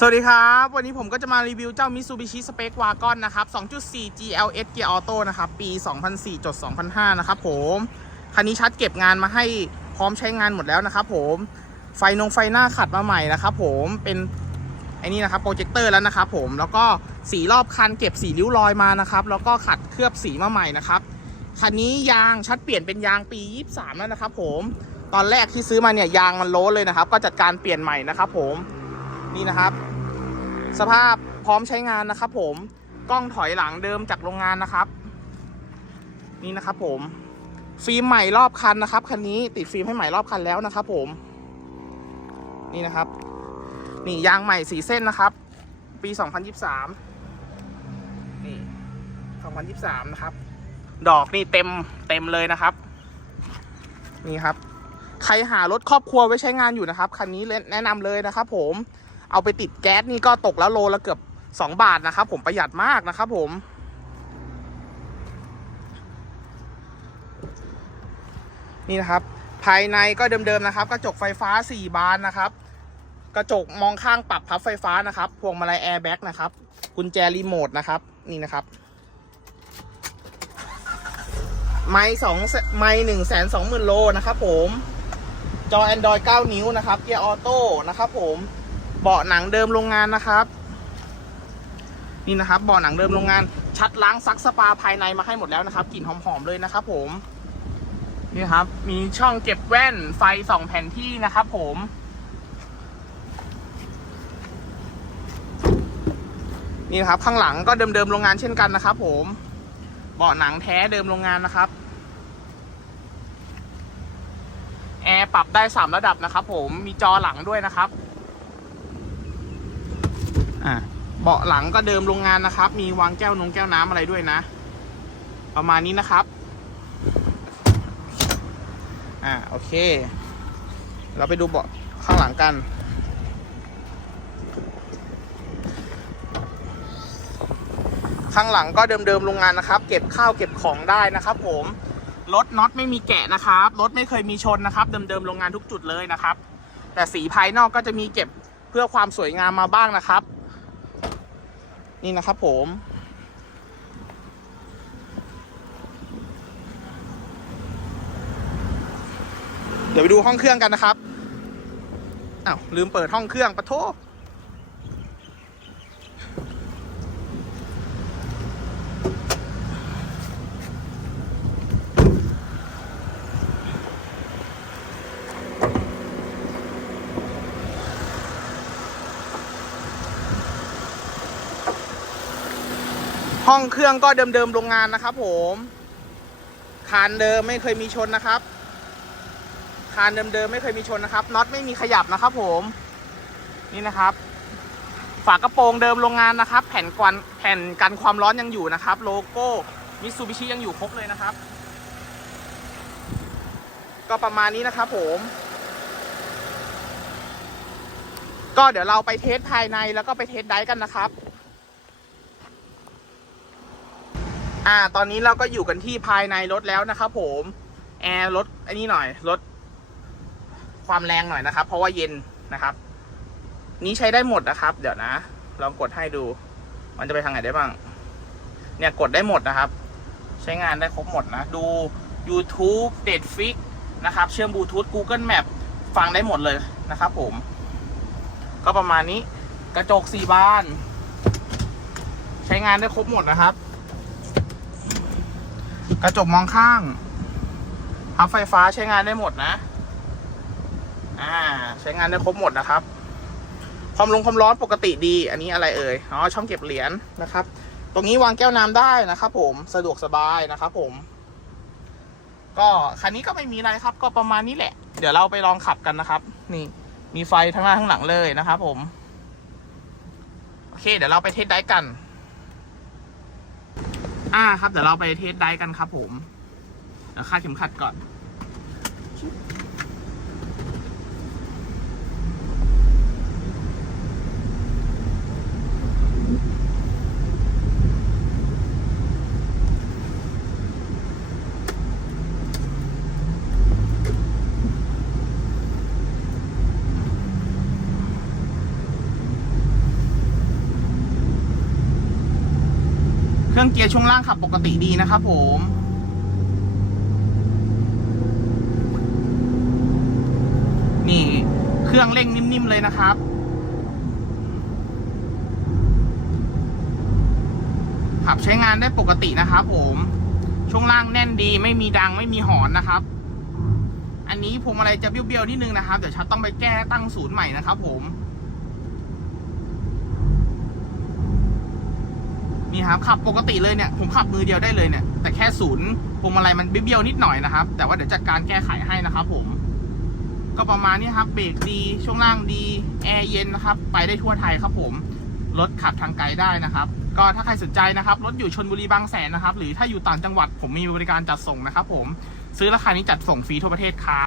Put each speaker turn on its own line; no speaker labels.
สวัสดีครับ วันนี้ผมก็จะมารีวิวเจ้า Mitsubishi Spec Wagon นะครับ 2.4 GLS Gear Auto นะครับ ปี 2004จด2005 นะครับผม คันนี้ชัดเก็บงานมาให้พร้อมใช้งานหมดแล้วนะครับผม ไฟนงไฟหน้าขัดมาใหม่นะครับผม เป็นไอ้นี่นะครับโปรเจคเตอร์แล้วนะครับผม แล้วก็สีรอบคันเก็บสีริ้วรอยมานะครับ แล้วก็ขัดเคลือบสีมาใหม่นะครับ คันนี้ยางชัดเปลี่ยนเป็นยางปี 23 แล้วนะครับผม ตอนแรกที่ซื้อมาเนี่ยยางมันโลเลยนะครับ ก็จัดการเปลี่ยนใหม่นะครับผม นี่นะครับ สภาพพร้อมใช้งานนะครับ ผมกล้องถอยหลังเดิมจากโรงงานนะครับ นี่นะครับผม ฟิล์มใหม่รอบคันนะครับคันนี้ติดฟิล์มให้ใหม่รอบคันแล้วนะครับ ผม นี่นะครับ นี่ยางใหม่สีเส้นนะครับ ปี 2023 นี่ 2023 นะครับ ดอกนี่เต็มเต็มเลยนะครับ นี่ครับ ใครหารถครอบครัวไว้ใช้งานอยู่นะครับคันนี้แนะนำเลยนะครับ ผม เอาไปติดแก๊สนี่ก็ตกแล้วโลละเกือบ2บาทนะครับผมประหยัดมากนะครับผม นี่นะครับ ภายในก็เดิมๆนะครับ กระจกไฟฟ้า 4 บานนะครับ กระจกมองข้างปรับพับไฟฟ้านะครับ พวงมาลัยแอร์แบ็กนะครับ กุญแจรีโมทนะครับ นี่นะครับ ไม้สองไม้หนึ่งแสนสองหมื่นโลนะครับผม จอ Android 9 นิ้วนะครับ เกียร์ออโต้นะครับผม เบาะหนังเดิมโรงงานนะครับ นี่นะครับเบาะหนังเดิมโรงงาน ชัดล้างซักสปาภายในมาให้หมดแล้วนะครับกลิ่นหอมๆเลยนะครับ ผมนี่ครับ มีช่องเก็บแว่นไฟสองแผ่นที่นะครับผมนี่ครับข้างหลังก็เดิมๆโรงงานเช่นกันนะครับ ผมเบาะหนังแท้เดิมโรงงานนะครับแอร์ปรับได้สามระดับนะครับผมมีจอหลังด้วยนะครับ อ่าเบาะหลังก็เดิมโรงงานนะครับ มีวางแก้วนงแก้วน้ำอะไรด้วยนะ ประมาณนี้นะครับ อ่าโอเค เราไปดูเบาะข้างหลังกัน ข้างหลังก็เดิมๆโรงงานนะครับ เก็บข้าวเก็บของได้นะครับผมรถน็อตไม่มีแกะนะครับรถไม่เคยมีชนนะครับ เดิมๆโรงงานทุกจุดเลยนะครับ แต่สีภายนอกก็จะมีเก็บเพื่อความสวยงามมาบ้างนะครับ นี่นะครับผม เดี๋ยวไปดูห้องเครื่องกันนะครับอ้าวลืมเปิดห้องเครื่องปะโท ห้องเครื่องก็เดิมๆโรงงานนะครับ ผมคานเดิมไม่เคยมีชนนะครับคานเดิมๆไม่เคยมีชนนะครับน็อตไม่มีขยับนะครับ ผมนี่นะครับ ฝากระโปรงเดิมโรงงานนะครับ แผ่นกวนแผ่นกันความร้อนยังอยู่นะครับ โลโก้มิตซูบิชิยังอยู่ครบเลยนะครับ ก็ประมาณนี้นะครับ ผม ก็เดี๋ยวเราไปเทสภายในแล้วก็ไปเทสไดกันนะครับ อ่า ตอนนี้เราก็อยู่กันที่ภายในรถแล้วนะครับผมแอร์ลดอันนี้หน่อยลดความแรงหน่อยนะครับ เพราะว่าเย็นนะครับ นี้ใช้ได้หมดนะครับ เดี๋ยวนะ ลองกดให้ดู มันจะไปทางไหนได้บ้าง เนี่ยกดได้หมดนะครับ ใช้งานได้ครบหมดนะ ดู YouTube Netflix นะครับ เชื่อมบลูทูธ Google Map ฟังได้หมดเลยนะครับผม ก็ประมาณนี้กระจกสี่บาน ใช้งานได้ครบหมดนะครับ กระจกมองข้างพับไฟฟ้าใช้งานได้หมดนะ อ่า ใช้งานได้ครบหมดนะครับ ความลงความร้อนปกติดี อันนี้อะไรเอ่ย อ๋อ ช่องเก็บเหรียญนะครับ ตรงนี้วางแก้วน้ำได้นะครับผม สะดวกสบายนะครับผม ก็คันนี้ก็ไม่มีอะไรครับ ก็ประมาณนี้แหละ เดี๋ยวเราไปลองขับกันนะครับ นี่ มีไฟทั้งหน้าทั้งหลังเลยนะครับผม โอเค เดี๋ยวเราไปเทสได้กัน อ่าครับเดี๋ยวเราไปเทสได้กันครับผมเดี๋ยวคาดเข็มขัดก่อน เครื่องเกียร์ช่วงล่างขับปกติดีนะครับผมนี่เครื่องเร่งนิ่มๆเลยนะครับ ขับใช้งานได้ปกตินะครับผม ช่วงล่างแน่นดีไม่มีดังไม่มีหอนนะครับ อันนี้พวงมาลัยจะเบี้ยวๆนิดนึงนะครับ เดี๋ยวชัดต้องไปแก้ตั้งศูนย์ใหม่นะครับผม ครับขับปกติเลยเนี่ยผมขับมือเดียวได้เลยเนี่ยแต่แค่ศูนย์พวงมาลัยมันเบี้ยวนิดหน่อยนะครับ แต่ว่าเดี๋ยวจัดการแก้ไขให้นะครับ ผม ก็ประมาณนี้ครับเบรกดีช่วงล่างดีแอร์เย็นนะครับ ไปได้ทั่วไทยครับผมรถขับทางไกลได้นะครับ ก็ถ้าใครสนใจนะครับรถอยู่ชนบุรีบางแสนนะครับ หรือถ้าอยู่ต่างจังหวัดผมมีบริการจัดส่งนะครับ ผมซื้อราคานี้จัดส่งฟรีทั่วประเทศครับ